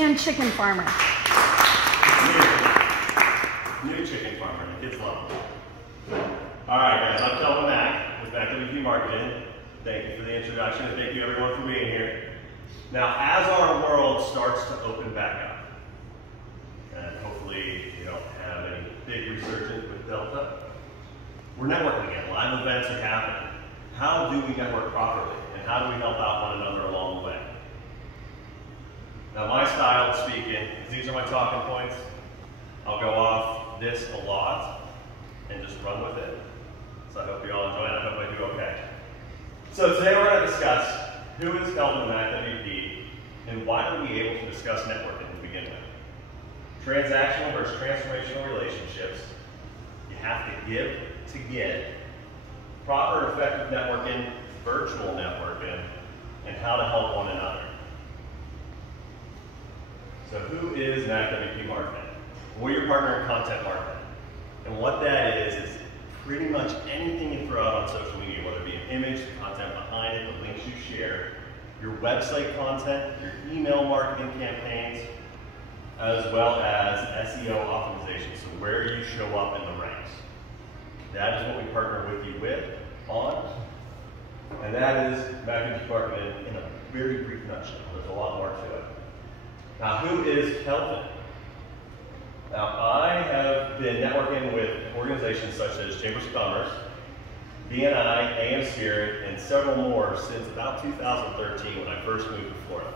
and chicken farmer. New chicken farmer, the kids love them. All right, guys, I'm Kelvin Mack with MackWP Marketing. Thank you for the introduction, and thank you everyone for being here. Now, as our world starts to open back up, and hopefully you don't have any big resurgence with Delta, we're networking again. Live events are happening. How do we network properly, and how do we help out one another along the way? Now, my style of speaking, because these are my talking points, I'll go off this a lot and just run with it. So I hope you all enjoy it. I hope I do okay. So today we're going to discuss who is Kelvin Mack, MackWP, and why are we able to discuss networking to begin with. Transactional versus transformational relationships. You have to give to get. Proper effective networking, virtual networking, and how to help one another. So who is MackWP Marketing? We're your partner in content marketing. And what that is pretty much anything you throw out on social media, whether it be an image, the content behind it, the links you share, your website content, your email marketing campaigns, as well as SEO optimization, so where you show up in the ranks. That is what we partner with you on, and that is MackWP Marketing in a very brief nutshell. There's a lot more to it. Now, who is Kelvin? Now, I have been networking with organizations such as Chambers of Commerce, BNI, AM Spirit, and several more since about 2013 when I first moved to Florida.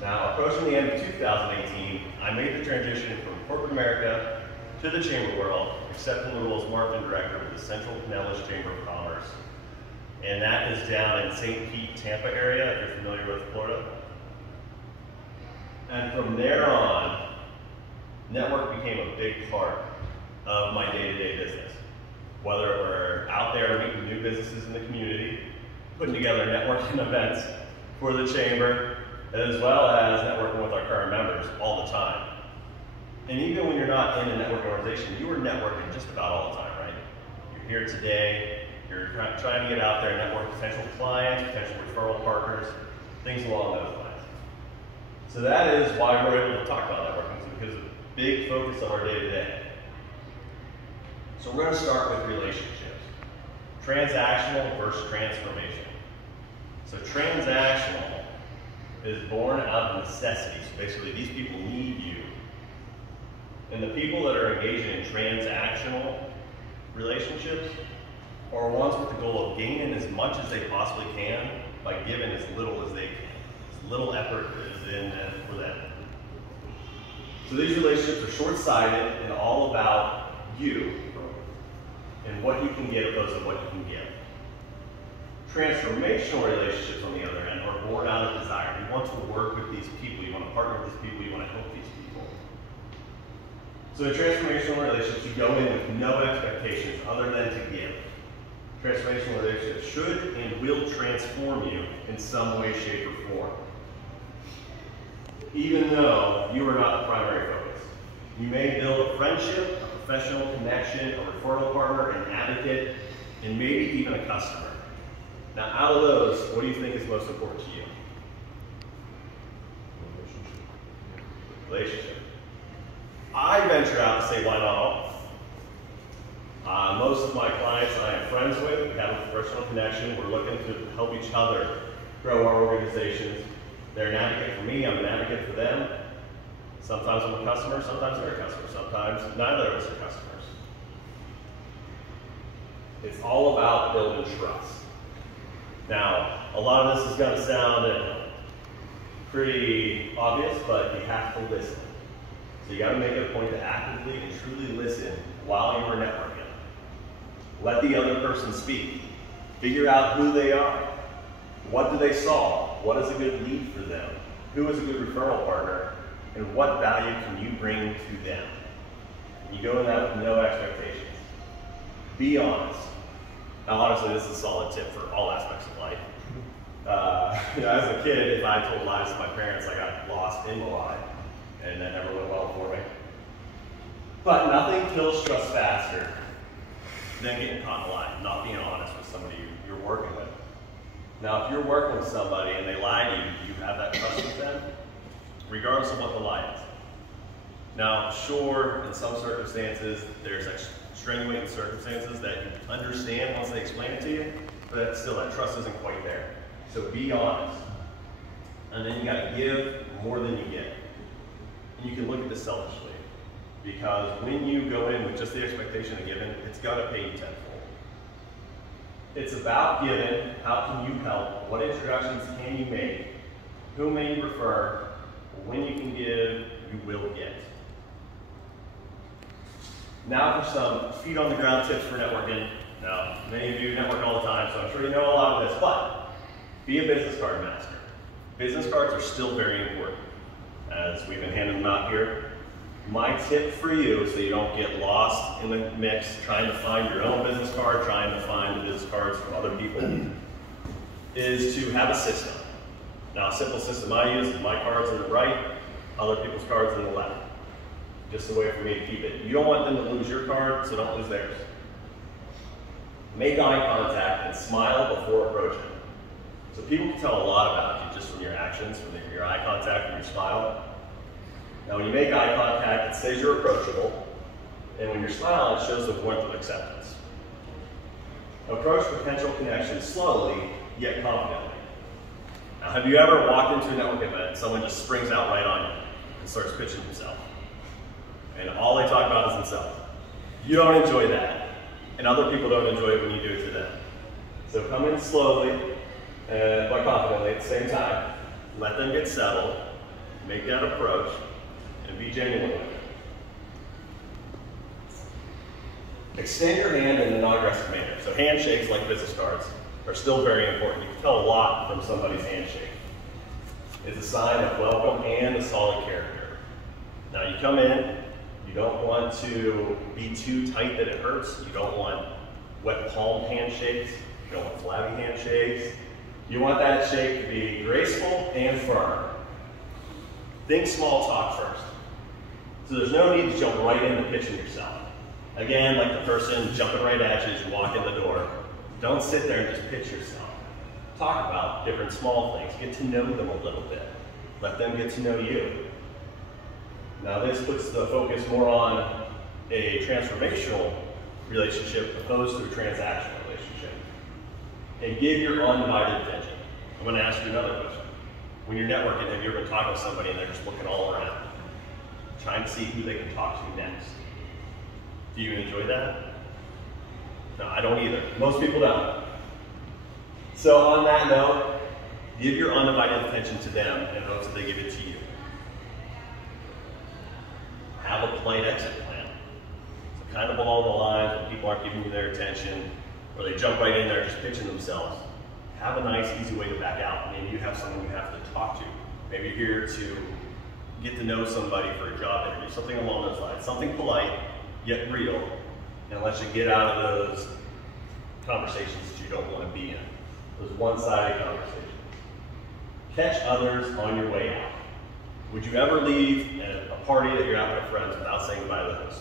Now, approaching the end of 2018, I made the transition from corporate America to the chamber world, accepting the role as marketing director with the Central Pinellas Chamber of Commerce. And that is down in St. Pete, Tampa area, if you're familiar with Florida. And from there on, network became a big part of my day-to-day business. Whether we're out there meeting new businesses in the community, putting together networking events for the chamber, as well as networking with our current members all the time. And even when you're not in a networking organization, you are networking just about all the time, right? You're here today, you're trying to get out there and network with potential clients, potential referral partners, things along those lines. So that is why we're able to talk about networking, because of the big focus of our day-to-day. So we're going to start with relationships. Transactional versus transformation. So transactional is born out of necessity. So basically these people need you. And the people that are engaging in transactional relationships are ones with the goal of gaining as much as they possibly can by giving as little as they can. As little effort is in it for them. So these relationships are short-sighted and all about you and what you can get opposed to what you can give. Transformational relationships, on the other end, are born out of desire. You want to work with these people, you want to partner with these people, you want to help these people. So in transformational relationships, you go in with no expectations other than to give. Transformational relationships should and will transform you in some way, shape, or form. Even though you are not the primary focus. You may build a friendship, a professional connection, a referral partner, an advocate, and maybe even a customer. Now, out of those, what do you think is most important to you? Relationship. I venture out to say, why not all? Most of my clients I am friends with, we have a professional connection, we're looking to help each other grow our organizations. They're an advocate for me, I'm an advocate for them. Sometimes I'm a customer, sometimes they're a customer, sometimes neither of us are customers. It's all about building trust. Now, a lot of this is going to sound pretty obvious, but you have to listen. So you got to make it a point to actively and truly listen while you are networking. Let the other person speak. Figure out who they are. What do they solve? What is a good lead for them? Who is a good referral partner? And what value can you bring to them? And you go in that with no expectations. Be honest. Now, honestly, this is a solid tip for all aspects of life. As a kid, if I told lies to my parents, I got lost in the lie, and that never went well for me. But nothing kills trust faster than getting caught in a lie, not being honest with somebody you're working with. Now, if you're working with somebody and they lie to you, do you have that trust with them? regardless of what the lie is. Now, sure, in some circumstances, there's extenuating circumstances that you understand once they explain it to you, but still, that trust isn't quite there. So be honest. And then you got to give more than you get. And you can look at this selfishly, because when you go in with just the expectation of giving, it's got to pay you tenfold. It's about giving. How can you help? What introductions can you make? Who may you refer? When you can give, you will get. Now for some feet on the ground tips for networking. Now, many of you network all the time, so I'm sure you know a lot of this, but be a business card master. Business cards are still very important, as we've been handing them out here. My tip for you, so you don't get lost in the mix, trying to find your own business card, trying to find the business cards from other people, is to have a system. Now, a simple system I use is my cards on the right, other people's cards on the left. Just a way for me to keep it. You don't want them to lose your card, so don't lose theirs. Make eye contact and smile before approaching. So people can tell a lot about you just from your actions, from your eye contact and your smile. Now when you make eye contact, it says you're approachable, and when you're smiling, it shows the warmth of acceptance. Approach potential connections slowly, yet confidently. Now have you ever walked into a network event and someone just springs out right on you and starts pitching himself? And all they talk about is themselves. You don't enjoy that, and other people don't enjoy it when you do it to them. So come in slowly, but confidently at the same time. Let them get settled, make that approach, and be genuine with it. Extend your hand in a non-aggressive manner. So handshakes, like business cards, are still very important. You can tell a lot from somebody's handshake. It's a sign of welcome and a solid character. Now you come in, you don't want to be too tight that it hurts. You don't want wet palm handshakes. You don't want flabby handshakes. You want that shake to be graceful and firm. Think small talk first. So there's no need to jump right into pitching yourself. Again, like the person jumping right at you as you walk in the door. Don't sit there and just pitch yourself. Talk about different small things. Get to know them a little bit. Let them get to know you. Now this puts the focus more on a transformational relationship opposed to a transactional relationship. And give your undivided attention. I'm going to ask you another question. When you're networking, have you ever been talking to somebody and they're just looking all around, trying to see who they can talk to next? Do you enjoy that? No, I don't either. Most people don't. So on that note, give your undivided attention to them in hopes that they give it to you. Have a polite exit plan. So kind of along the lines when people aren't giving you their attention, or they jump right in there just pitching themselves. Have a nice, easy way to back out. Maybe you have someone you have to talk to. Maybe you're here to get to know somebody for a job interview, something along those lines. Something polite, yet real, and lets you get out of those conversations that you don't want to be in. Those one-sided conversations. Catch others on your way out. Would you ever leave a party that you're out with friends without saying goodbye to the host?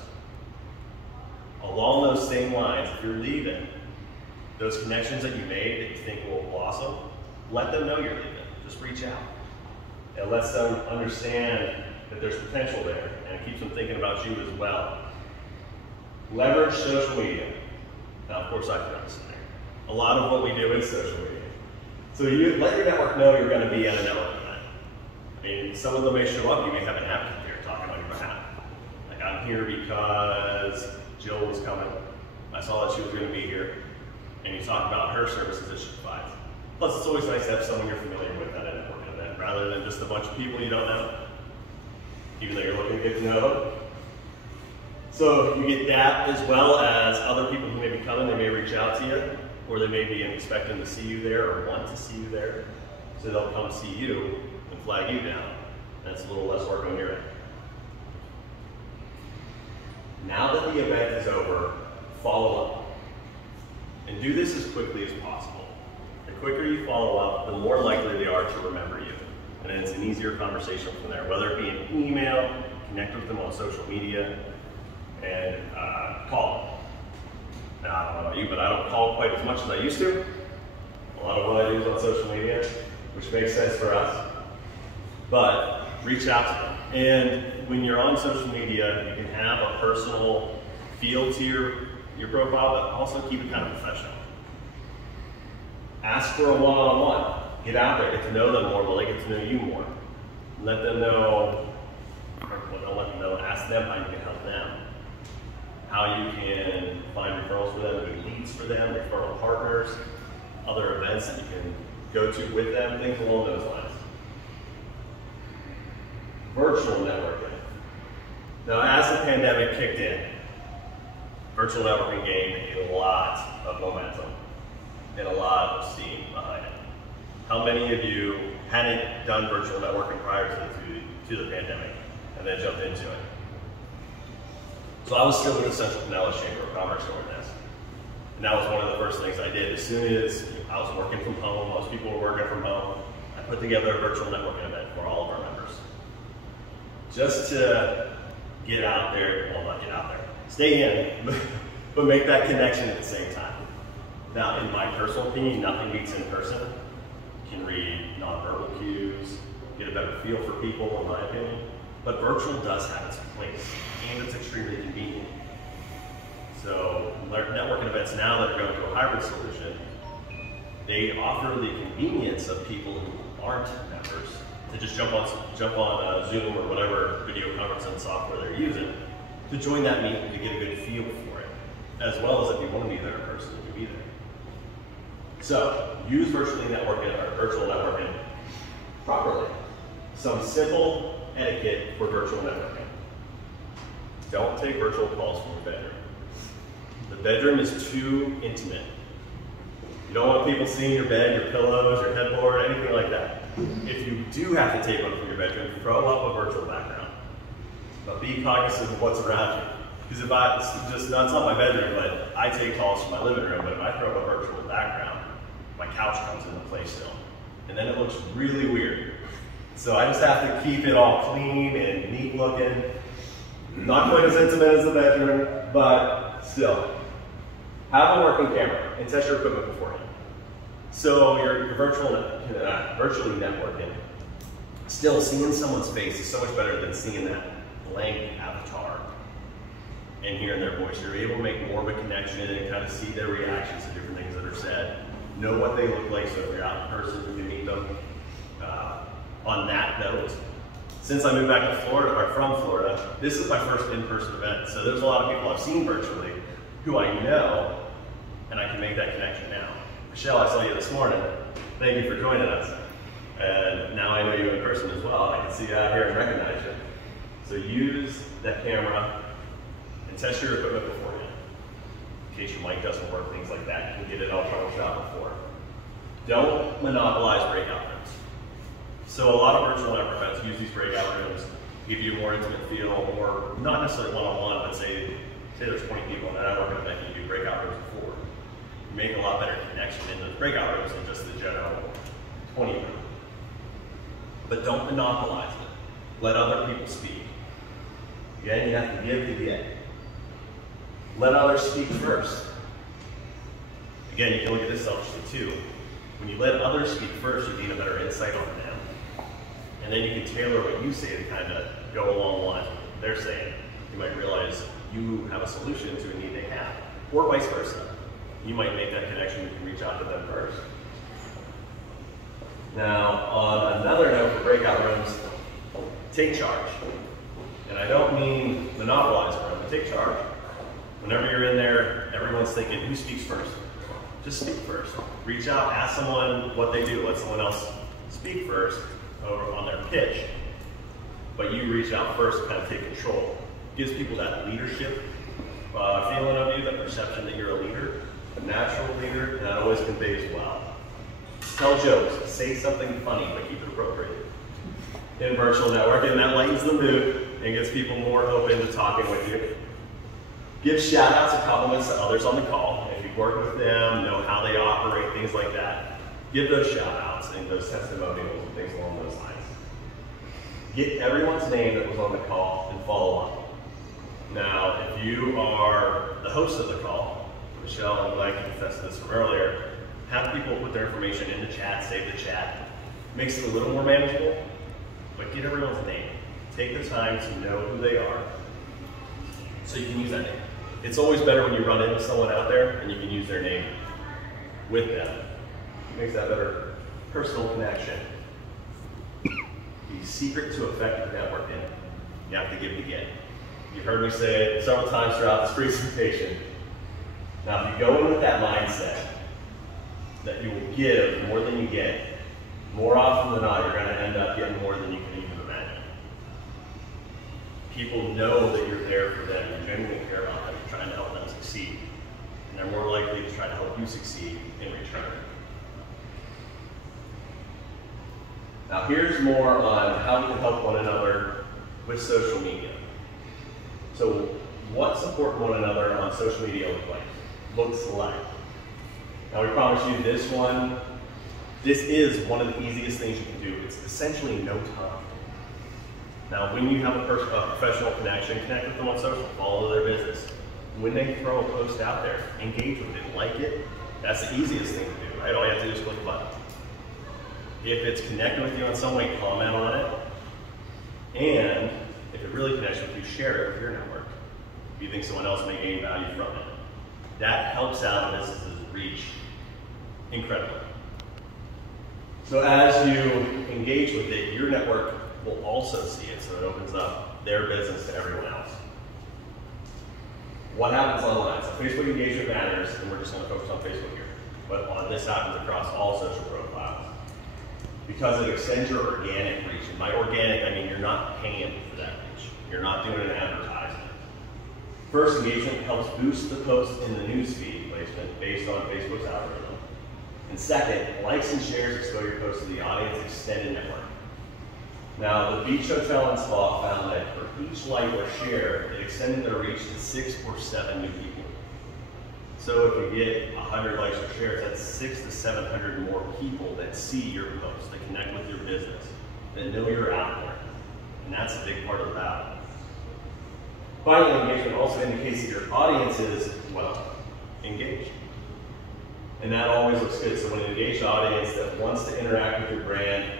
Along those same lines, if you're leaving, those connections that you made that you think will blossom, let them know you're leaving. Just reach out. It lets them understand that there's potential there, and it keeps them thinking about you as well. Leverage social media. Now, of course, I forgot this in there. A lot of what we do is social media. So you let your network know you're going to be at a network event. I mean, some of them may show up. You may have an advocate here talking on your behalf. Like, I'm here because Jill was coming. I saw that she was going to be here. And you talk about her services that she provides. Plus, it's always nice to have someone you're familiar with at a networking event, rather than just a bunch of people you don't know, even though you're looking to get to know them. So you get that, as well as other people who may be coming. They may reach out to you, or they may be expecting to see you there or want to see you there. So they'll come see you and flag you down. That's a little less work on your end. Now that the event is over, follow up. And do this as quickly as possible. The quicker you follow up, the more likely they are to remember you. And then it's an easier conversation from there, whether it be an email, connect with them on social media, and call them. Now, I don't know about you, but I don't call quite as much as I used to. A lot of what I do is on social media, which makes sense for us. But reach out to them. And when you're on social media, you can have a personal feel to your profile, but also keep it kind of professional. Ask for a one-on-one. Get out there, get to know them more, will they get to know you more? Let them know, or don't let them know, ask them how you can help them. How you can find referrals for them, good leads for them, referral partners, other events that you can go to with them, things along those lines. Virtual networking. Now, as the pandemic kicked in, virtual networking gained a lot of momentum and a lot of steam behind it. How many of you hadn't done virtual networking prior to the pandemic and then jumped into it? So I was still with the Central Pinellas Chamber of Commerce during this. And that was one of the first things I did. As soon as I was working from home, most people were working from home, I put together a virtual networking event for all of our members. Just to get out there, well, not get out there, stay in, but make that connection at the same time. Now, in my personal opinion, nothing beats in person. You can read nonverbal cues, get a better feel for people, in my opinion. But virtual does have its place, and it's extremely convenient. So, networking events now that are going to a hybrid solution, they offer the convenience of people who aren't members to just jump on Zoom or whatever video conferencing software they're using to join that meeting to get a good feel for it, as well as if you want to be there in person, you can be there. So, use virtual networking properly. Some simple etiquette for virtual networking. Don't take virtual calls from your bedroom. The bedroom is too intimate. You don't want people seeing your bed, your pillows, your headboard, anything like that. If you do have to take one from your bedroom, throw up a virtual background. But be cognizant of what's around you. Because if that's not my bedroom, but I take calls from my living room, but if I throw up a virtual background, my couch comes into play still. And then it looks really weird. So I just have to keep it all clean and neat looking. Not quite as intimate as the bedroom, but still. Have a working camera and test your equipment beforehand. So you're virtually networking. Still, seeing someone's face is so much better than seeing that blank avatar and hearing their voice. You're able to make more of a connection and kind of see their reactions to different things that are said. Know what they look like, so if you're out in person, you can meet them. On that note, since I moved back to Florida, or from Florida, this is my first in-person event. So there's a lot of people I've seen virtually who I know, and I can make that connection now. Michelle, I saw you this morning. Thank you for joining us. And now I know you in person as well. I can see you out here and recognize you. So use that camera and test your equipment beforehand. In case your mic doesn't work, things like that. You can get it all troubleshot before. Don't monopolize breakout rooms. So a lot of virtual network events use these breakout rooms, give you a more intimate feel, or not necessarily one-on-one, but say there's 20 people in a networking event, you do breakout rooms before. You make a lot better connection in those breakout rooms than just the general 20 room. But don't monopolize it. Let other people speak. Again, you have to give to get. Let others speak first. Again, you can look at this selfishly too. When you let others speak first, you gain a better insight on them. And then you can tailor what you say to kind of go along the lines with what they're saying. You might realize you have a solution to a need they have, or vice versa. You might make that connection, you can reach out to them first. Now, on another note for breakout rooms, take charge. And I don't mean monopolize a room, but take charge. Whenever you're in there, everyone's thinking, who speaks first? Just speak first. Reach out, ask someone what they do, let someone else speak first over on their pitch. But you reach out first and kind of take control. Gives people that leadership feeling of you, that perception that you're a leader, a natural leader, and that always conveys well. Tell jokes, say something funny, but keep it appropriate. In virtual networking, that lightens the mood and gets people more open to talking with you. Give shout outs and compliments to others on the call. If you've worked with them, know how they operate, things like that. Give those shout outs and those testimonials and things along those lines. Get everyone's name that was on the call and follow up. Now, if you are the host of the call, Michelle, I'm glad you confessed this from earlier, have people put their information in the chat, save the chat. Makes it a little more manageable. but get everyone's name. Take the time to know who they are so you can use that name. It's always better when you run into someone out there and you can use their name with them. It makes that better personal connection. The secret to effective networking, you have to give it again. You've heard me say it several times throughout this presentation. Now, if you go in with that mindset that you will give more than you get, more often than not, you're going to end up getting more than you can even imagine. People know that you're there for them, you genuinely care about them, you're trying to help them succeed. And they're more likely to try to help you succeed in return. Now, here's more on how we can help one another with social media. So, what support one another on social media looks like. Now, we promise you this one. This is one of the easiest things you can do. It's essentially no time. Now, when you have a professional connection, connect with them on social, follow their business. When they throw a post out there, engage with it, like it. That's the easiest thing to do, right? All you have to do is click a button. If it's connecting with you in some way, comment on it. And if it really connects with you, share it with your network. If you think someone else may gain value from it. That helps out a business's reach incredibly. So as you engage with it, your network will also see it, so it opens up their business to everyone else. What happens online? So Facebook engagement matters, and we're just going to focus on Facebook here. But this happens across all social profiles. Because it extends your organic reach. And by organic, I mean you're not paying for that reach. You're not doing an advertisement. First, engagement helps boost the post in the newsfeed placement based on Facebook's algorithm. And second, likes and shares expose your post to the audience extended network. Now, the beach hotel and spa found that for each like or share, it extended their reach to 6 or 7 new people. So if you get 100 likes or shares, that's 600 to 700 more people that see your post, that connect with your business, that know you're out there. And that's a big part of the battle. Finally, engagement also indicates that your audience is, well, engaged. And that always looks good. So when an engaged audience that wants to interact with your brand,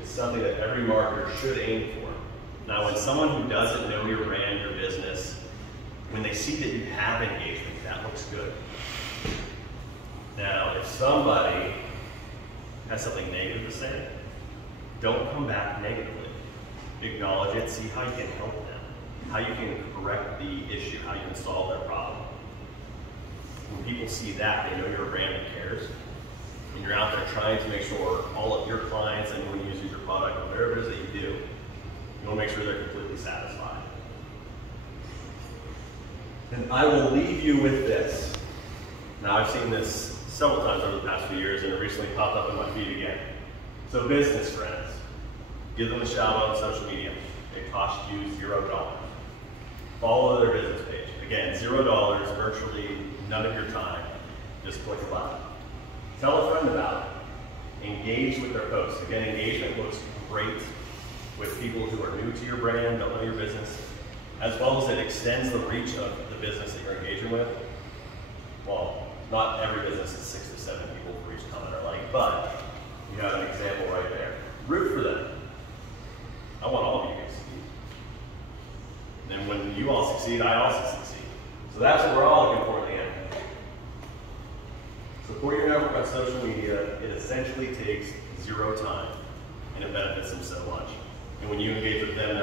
it's something that every marketer should aim for. Now, when someone who doesn't know your brand, your business, when they see that you have engagement, that looks good. Now, if somebody has something negative to say, don't come back negatively. Acknowledge it, see how you can help them, how you can correct the issue, how you can solve their problem. When people see that, they know you're a brand that cares, and you're out there trying to make sure all of your clients and anyone who uses your product, whatever it is that you do, you want to make sure they're completely satisfied. And I will leave you with this. Now, I've seen this several times over the past few years, and it recently popped up in my feed again. So business friends, give them a shout out on social media. It costs you $0. Follow their business page. Again, $0, virtually none of your time. Just click a button. Tell a friend about it. Engage with their posts. Again, engagement looks great with people who are new to your brand, don't know your business, as well as it extends the reach of the business that you're engaging with. Well, not every business is 6 to 7 people for each comment or like, but you have an example right there. Root for them. I want all of you to succeed. And when you all succeed, I also succeed. So that's what we're all looking for in the end. Support your network on social media. It essentially takes 0 time, and it benefits them so much. And when you engage with them,